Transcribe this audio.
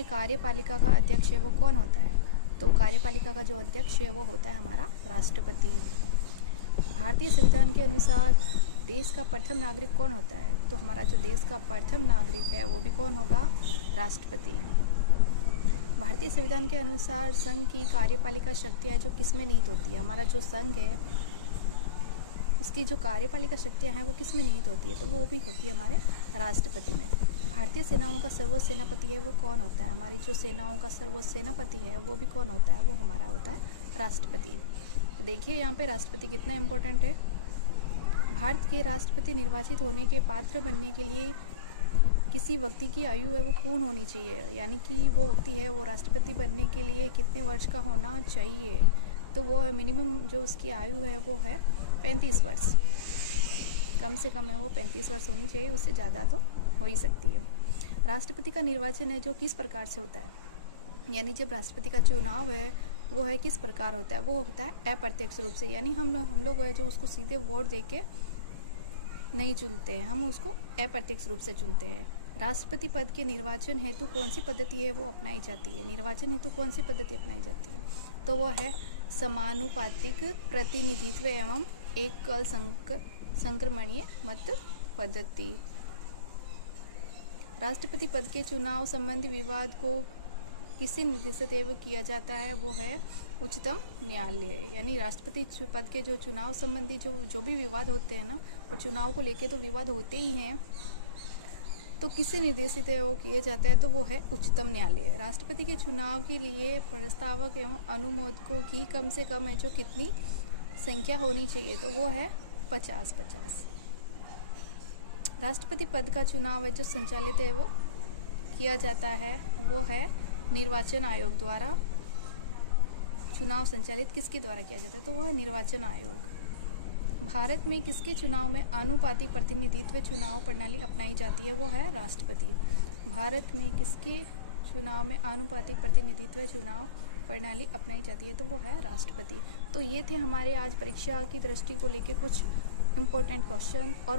में कार्यपालिका का अध्यक्ष है वो कौन होता है? तो कार्यपालिका का जो अध्यक्ष है वो होता है हमारा राष्ट्रपति। भारतीय संविधान के अनुसार देश का प्रथम नागरिक कौन होता है? तो हमारा जो देश का प्रथम नागरिक है वो भी कौन होगा? राष्ट्रपति। भारतीय संविधान के अनुसार संघ की कार्यपालिका शक्तियाँ जो किसमें निहित होती है? हमारा जो संघ है उसकी जो कार्यपालिका शक्तियाँ हैं वो किसमें निहित होती है? तो वो भी होती है हमारे राष्ट्रपति में। भारतीय सेनाओं का सर्वोच्च सेनापति है वो कौन होता है? हमारी जो सेनाओं का सर्वोच्च सेनापति है वो भी कौन होता है? वो हमारा होता है राष्ट्रपति। देखिए यहाँ पे राष्ट्रपति कितना इम्पोर्टेंट है। भारत के राष्ट्रपति निर्वाचित होने के पात्र बनने के लिए किसी व्यक्ति की आयु है वो पूर्ण होनी चाहिए, यानी कि वो व्यक्ति है वो राष्ट्रपति बनने के लिए कितने वर्ष का होना चाहिए? तो वो मिनिमम जो उसकी आयु है वो है 35 वर्ष। कम से कम है वो 35 वर्ष होनी चाहिए, उससे ज़्यादा तो हो ही सकती है। राष्ट्रपति का निर्वाचन है जो किस प्रकार से होता है, यानी जब राष्ट्रपति का चुनाव है वो है किस प्रकार होता है? वो होता है अप्रत्यक्ष रूप से, यानी हम लोग है जो उसको सीधे वोट दे के नहीं चुनते हैं, हम उसको अप्रत्यक्ष रूप से चुनते हैं। राष्ट्रपति पद के निर्वाचन हेतु कौन सी पद्धति है वो अपनाई जाती है? निर्वाचन हेतु कौन सी पद्धति अपनाई जाती है? तो वो है समानुपातिक प्रतिनिधित्व एवं एकल संक्रमणीय मत पद्धति। राष्ट्रपति पद के चुनाव संबंधी विवाद को किससे निर्देशित एवं किया जाता है? वो है उच्चतम न्यायालय। यानी राष्ट्रपति पद के जो चुनाव संबंधी जो भी विवाद होते हैं ना, चुनाव को लेके तो विवाद होते ही हैं, तो किससे निर्देशित है वो किए जाते हैं? तो वो है उच्चतम न्यायालय। राष्ट्रपति के चुनाव के लिए प्रस्तावक एवं अनुमोदकों की कम से कम है जो कितनी संख्या होनी चाहिए? तो वो है 50-50। राष्ट्रपति पद का चुनाव है जो संचालित है वो किया जाता है, वो है निर्वाचन आयोग द्वारा। चुनाव संचालित किसके द्वारा किया जाता है? तो वो है निर्वाचन आयोग। भारत में किसके चुनाव में आनुपातिक प्रतिनिधित्व चुनाव प्रणाली अपनाई जाती है? वो है राष्ट्रपति। भारत में किसके चुनाव में आनुपातिक प्रतिनिधित्व चुनाव प्रणाली अपनाई जाती है? तो वो है राष्ट्रपति। तो ये थे हमारे आज परीक्षा की दृष्टि को लेकर कुछ इम्पोर्टेंट क्वेश्चन और